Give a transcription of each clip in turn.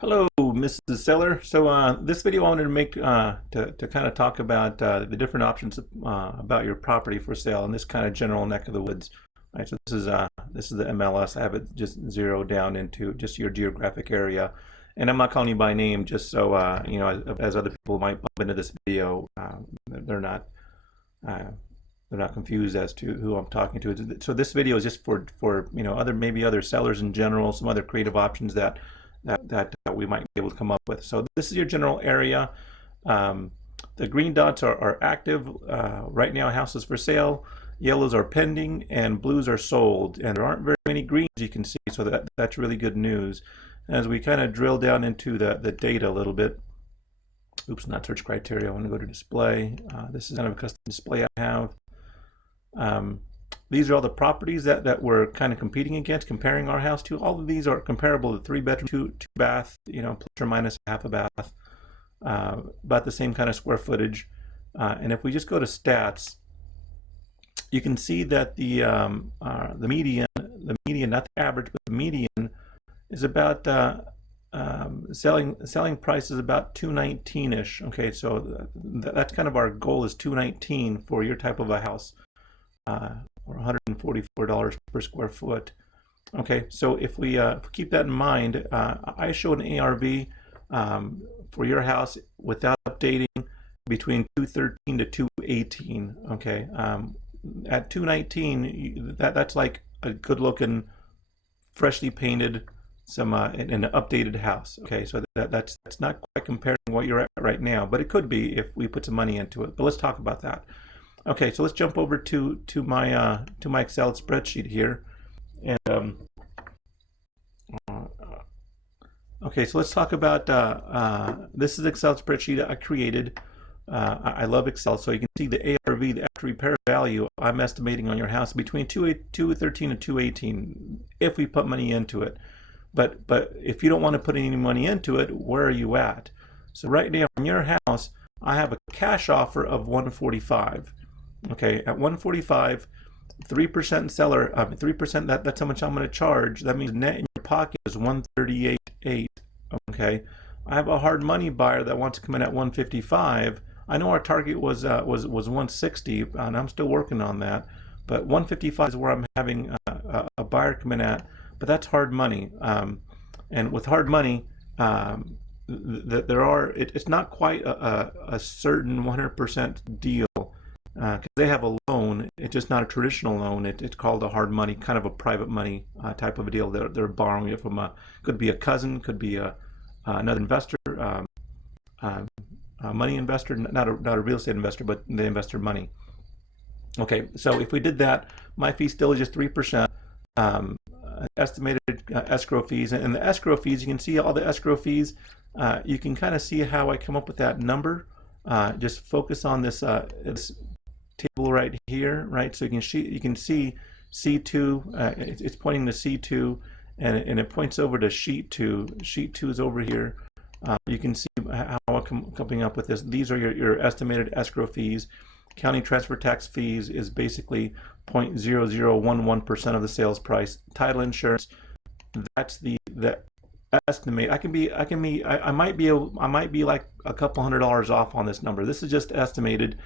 Hello, Mrs. Seller. This video I wanted to make to kind of talk about the different options about your property for sale in this kind of general neck of the woods. Right, so this is the MLS. I have it just zeroed down into just your geographic area, and I'm not calling you by name just so you know, as other people might bump into this video, they're not uh, they're not confused as to who I'm talking to. So this video is just for you know, maybe other sellers in general, some other creative options that we might be able to come up with. So this is your general area. The green dots are active. Right now, houses for sale. Yellows are pending, and blues are sold. And there aren't very many greens you can see, so that's really good news. As we kind of drill down into the data a little bit. Oops, not search criteria. I want to go to display. This is kind of a custom display I have. These are all the properties that we're kind of competing against, comparing our house to. All of these are comparable to 3-bedroom, two bath, you know, plus or minus half a bath, about the same kind of square footage. And if we just go to stats, you can see that the median, not the average, but the median is about selling price is about 219-ish. Okay, so that's kind of our goal, is 219 for your type of a house. Or $144 per square foot. Okay, so if we keep that in mind, I show an ARV for your house without updating between 213 to 218. Okay, at 219, that's like a good-looking, freshly painted, an updated house. Okay, so that's not quite comparing what you're at right now, but it could be if we put some money into it. But let's talk about that. Okay, so let's jump over to my Excel spreadsheet here, and okay, so let's talk about this is Excel spreadsheet I created. I love Excel, so you can see the ARV, the after repair value I'm estimating on your house between 213 and 218 if we put money into it. But if you don't want to put any money into it, where are you at? So right now on your house, I have a cash offer of 145. Okay, at 145, 3% seller, 3%, that's how much I'm going to charge. That means net in your pocket is 138.8. Okay, I have a hard money buyer that wants to come in at 155. I know our target was 160, and I'm still working on that. But 155 is where I'm having a buyer come in at. But that's hard money, and with hard money, it's not quite a certain 100% deal. Because they have a loan, it's just not a traditional loan. It's called a hard money, kind of a private money type of a deal. They're borrowing it from could be a cousin, could be another investor, a money investor, not a real estate investor, but they investor money. Okay, so if we did that, my fee still is just 3%. Estimated escrow fees, and the escrow fees, you can see all the escrow fees. You can kind of see how I come up with that number. Just focus on this table right here, right? So you can see C2. It's pointing to C2, and it points over to sheet 2. Sheet 2 is over here. You can see how I'm coming up with this. These are your estimated escrow fees. County transfer tax fees is basically 0.0011% of the sales price. Title insurance, that's the estimate. I might be like a couple $100 off on this number. This is just estimated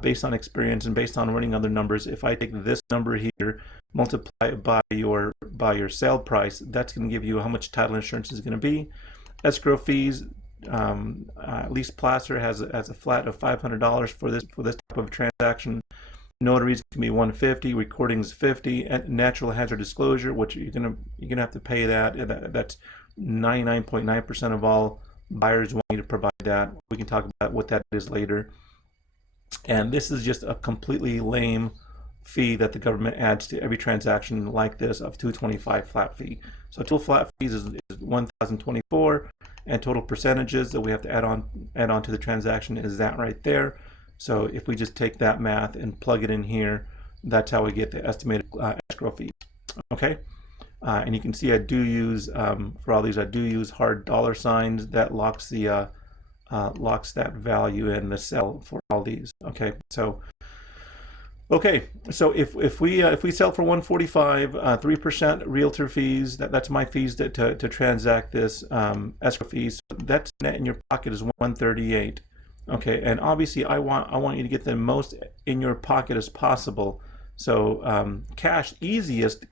based on experience and based on running other numbers. If I take this number here, multiply it by your sale price, that's going to give you how much title insurance is going to be. Escrow fees, lease placer has a flat of $500 for this type of transaction. Notaries can be $150, recordings $50, and natural hazard disclosure, which you're gonna have to pay that. That's 99.9% of all buyers want you to provide that. We can talk about what that is later. And this is just a completely lame fee that the government adds to every transaction like this of $225 flat fee. So total flat fees is $1,024, and total percentages that we have to add on to the transaction is that right there. So if we just take that math and plug it in here, that's how we get the estimated escrow fees. Okay, and you can see I do use for all these, I do use hard dollar signs that locks that value in the cell for all these. Okay, so Okay, so if we sell for 145, 3% realtor fees, that's my fees to transact this, escrow fees. That's net in your pocket is 138. Okay, and obviously I want you to get the most in your pocket as possible. So cash easiest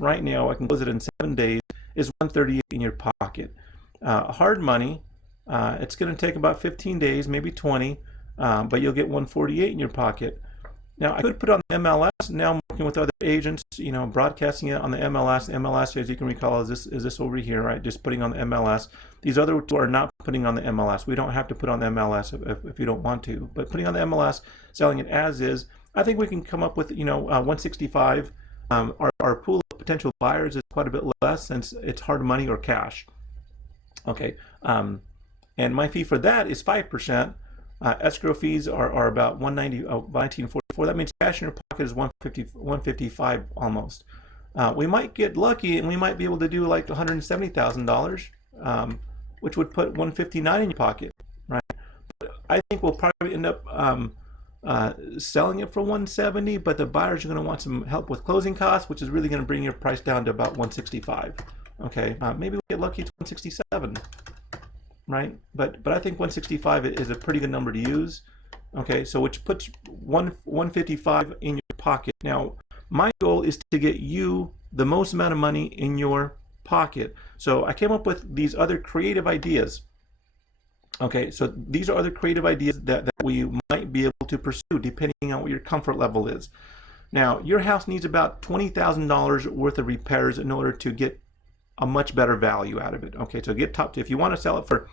right now, I can close it in 7 days, is 138 in your pocket. Hard money, it's going to take about 15 days, maybe 20, but you'll get 148 in your pocket. Now, I could put it on the MLS. Now I'm working with other agents, broadcasting it on the MLS. The MLS, as you can recall, is this over here, right? Just putting on the MLS. These other two are not putting on the MLS. We don't have to put on the MLS if you don't want to. But putting on the MLS, selling it as is, I think we can come up with, 165. Our pool of potential buyers is quite a bit less since it's hard money or cash. Okay, and my fee for that is 5%. Escrow fees are about 1944. That means cash in your pocket is 155 almost. We might get lucky and we might be able to do like $170,000, which would put 159 in your pocket, right? But I think we'll probably end up selling it for 170, but the buyers are going to want some help with closing costs, which is really going to bring your price down to about 165. Okay, maybe we'll get lucky to 167. Right, but I think 165 is a pretty good number to use. Okay, so which puts 155 in your pocket. Now, my goal is to get you the most amount of money in your pocket. So I came up with these other creative ideas. Okay, so these are other creative ideas that we might be able to pursue depending on what your comfort level is. Now, your house needs about $20,000 worth of repairs in order to get a much better value out of it. Okay, so get top to, if you want to sell it for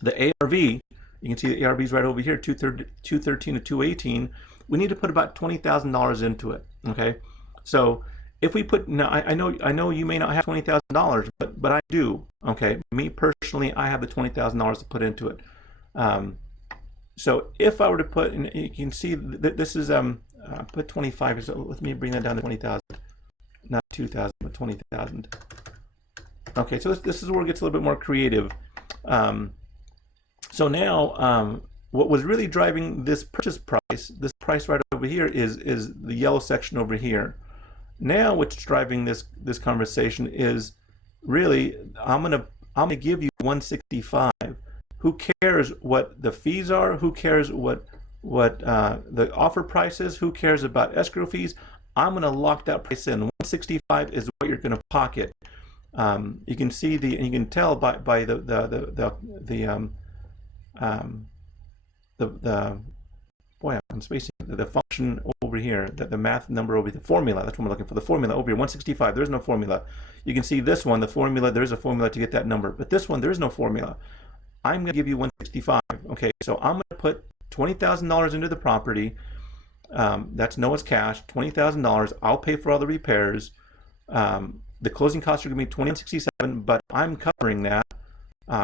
the ARV, you can see the ARV is right over here, 213 to 218. We need to put about $20,000 into it. Okay, so if we put, now I know you may not have $20,000, but I do. Okay, me personally, I have the $20,000 to put into it. So if I were to put, and you can see that this is put 25. So let me bring that down to 20,000, not 2,000, but 20,000. Okay, so this is where it gets a little bit more creative. So now, what was really driving this purchase price, this price right over here, is the yellow section over here. Now, what's driving this conversation is really I'm gonna give you 165. Who cares what the fees are? Who cares what the offer price is? Who cares about escrow fees? I'm gonna lock that price in. 165 is what you're gonna pocket. You can see and you can tell by boy, I'm spacing the function over here, the math number over the formula. That's what I'm looking for. The formula over here, 165. There's no formula. You can see this one, the formula. There is a formula to get that number, but this one there is no formula. I'm going to give you 165. Okay, so I'm going to put $20,000 into the property. That's Noah's cash, $20,000. I'll pay for all the repairs. The closing costs are going to be $2,167, but I'm covering that.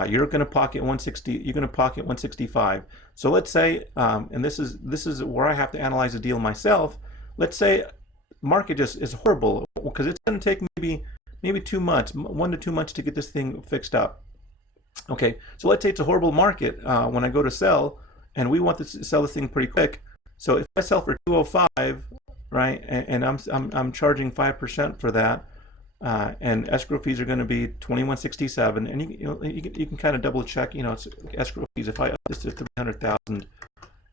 You're going to pocket 160. You're going to pocket 165. So let's say, and this is where I have to analyze the deal myself. Let's say market just is horrible because it's going to take maybe 2 months, 1 to 2 months to get this thing fixed up. Okay, so let's say it's a horrible market when I go to sell, and we want to sell this thing pretty quick. So if I sell for 205, right, and I'm charging 5% for that. And escrow fees are going to be $2,167, and you can kind of double check. It's escrow fees. If I up this to 300,000,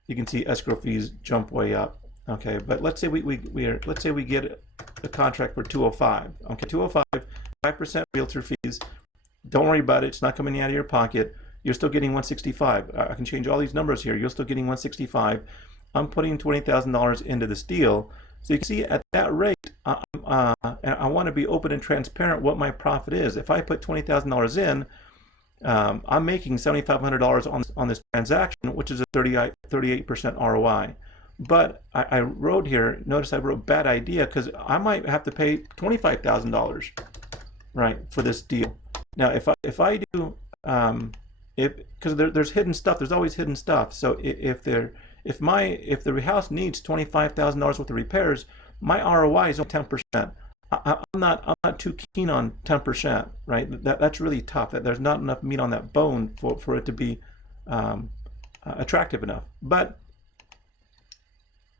you can see escrow fees jump way up. Okay, but let's say let's say we get a contract for 205. Okay, 205, 5% realtor fees. Don't worry about it. It's not coming out of your pocket. You're still getting 165. I can change all these numbers here. You're still getting 165. I'm putting $20,000 into this deal. So you can see at that rate, and I want to be open and transparent what my profit is. If I put $20,000 in, I'm making $7,500 on this transaction, which is a 38% ROI. But I wrote here, notice I wrote bad idea because I might have to pay $25,000, right, for this deal. Now, if I do, because there's hidden stuff, there's always hidden stuff. So if the house needs $25,000 worth of repairs, my ROI is only 10%. I'm not too keen on 10%, right? That's really tough. There's not enough meat on that bone for it to be attractive enough. But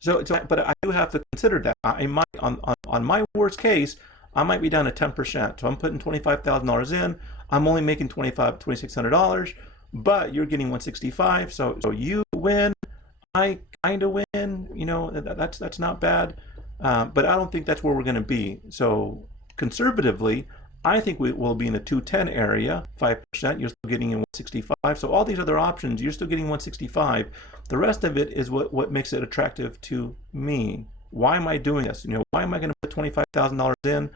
But I do have to consider that. I might, on my worst case, I might be down to 10%. So I'm putting $25,000 in. I'm only making $2,600, but you're getting 165. So you win. I kind of win. That's not bad. But I don't think that's where we're going to be. So conservatively, I think we will be in the 210 area, 5%. You're still getting in 165. So all these other options, you're still getting 165. The rest of it is what makes it attractive to me. Why am I doing this? Why am I going to put $25,000 in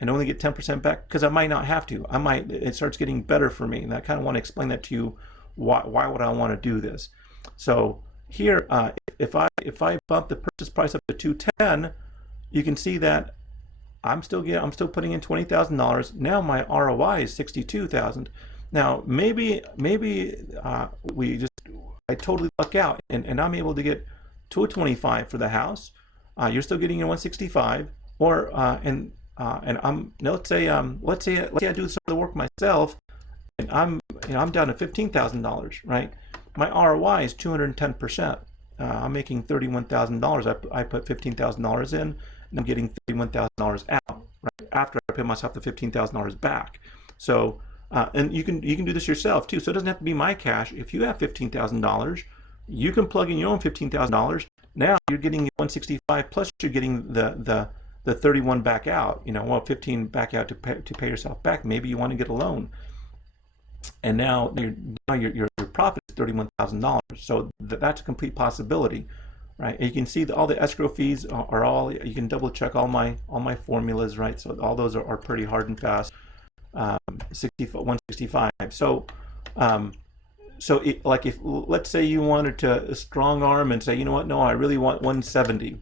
and only get 10% back? Because I might not have to. It starts getting better for me. And I kind of want to explain that to you. Why would I want to do this? So here, if I bump the purchase price up to 210, you can see that I'm still putting in $20,000. Now my ROI is 62,000. Now maybe I totally luck out and I'm able to get 225 for the house. You're still getting in 165, or and let's say I do some of the work myself, and I'm down to $15,000, right? My ROI is 210%. I'm making $31,000. I put $15,000 in, and I'm getting $31,000 out, right? After I pay myself the $15,000 back. So, and you can do this yourself too. So it doesn't have to be my cash. If you have $15,000, you can plug in your own $15,000. Now you're getting 165 plus you're getting the 31 back out. 15 back out to pay yourself back. Maybe you want to get a loan, and now your profit is $31,000. So that's a complete possibility, right? And you can see all the escrow fees are all. You can double check all my formulas, right? So all those are pretty hard and fast. 165. So if let's say you wanted to strong arm and say, you know what, no, I really want 170,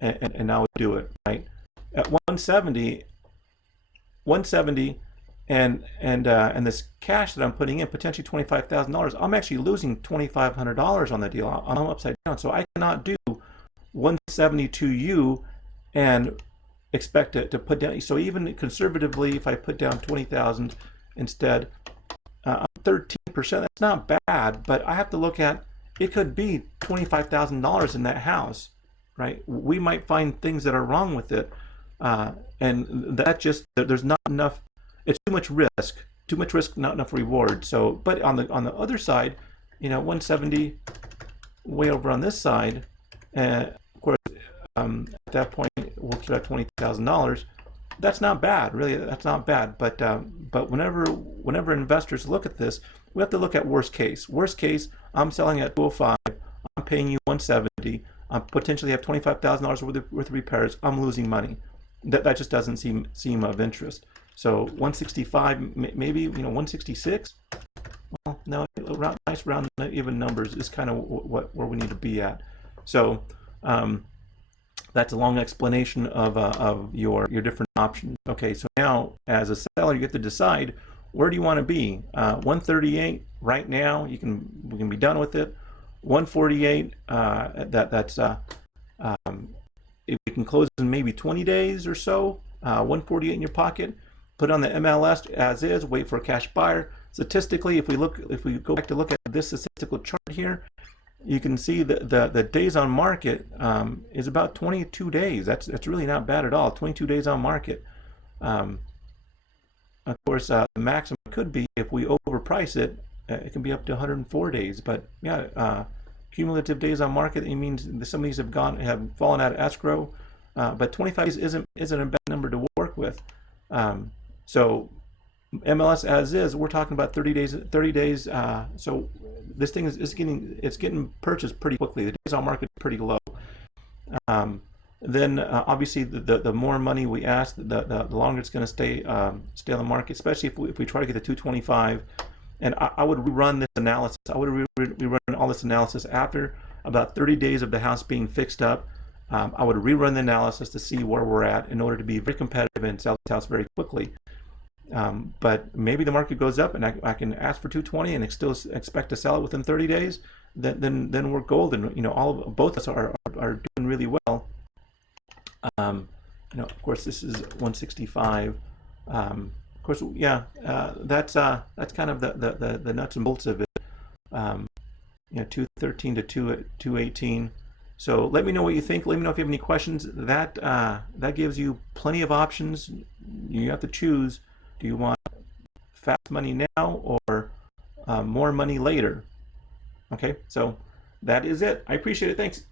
and I would do it, right? At 170, and this cash that I'm putting in, potentially $25,000, I'm actually losing $2,500 on the deal. I'm upside down, so I cannot do 170 to you and expect it to put down. So even conservatively, if I put down 20,000 instead, 13%, that's not bad, but I have to look at, it could be $25,000 in that house, right? We might find things that are wrong with it, and that just, there's not enough. It's too much risk, not enough reward. So, but on the other side, 170 way over on this side, and of course, at that point we'll keep at $20,000. That's not bad, really. That's not bad. But whenever investors look at this, we have to look at worst case. Worst case, I'm selling at 205. I'm paying you 170. I potentially have $25,000 worth of repairs. I'm losing money. That just doesn't seem of interest. So 165, maybe 166. Well, no, nice round even numbers is kind of where we need to be at. So that's a long explanation of your different options. Okay, so now as a seller, you get to decide, where do you want to be? 138 right now. We can be done with it. 148. If we can close in maybe 20 days or so. 148 in your pocket. Put on the MLS as is. Wait for a cash buyer. Statistically, if we go back to look at this statistical chart here, you can see the days on market is about 22 days. That's really not bad at all. 22 days on market. Of course, the maximum could be, if we overprice it, it can be up to 104 days. But yeah, cumulative days on market, it means some of these have fallen out of escrow. But 25 days isn't a bad number to work with. So MLS as is, we're talking about 30 days. 30 days. So this thing is getting purchased pretty quickly. The days on market are pretty low. Then obviously the more money we ask, the longer it's going to stay on the market. Especially if we try to get the 225. And I would rerun this analysis. I would rerun all this analysis after about 30 days of the house being fixed up. I would rerun the analysis to see where we're at in order to be very competitive and sell the house very quickly. But maybe the market goes up and I can ask for 220 and still expect to sell it within 30 days. Then we're golden. Both of us are doing really well. Of course, this is 165. Of course, yeah. That's kind of the nuts and bolts of it. 213 to 218. So let me know what you think. Let me know if you have any questions. That gives you plenty of options. You have to choose. Do you want fast money now or more money later? Okay, so that is it. I appreciate it. Thanks.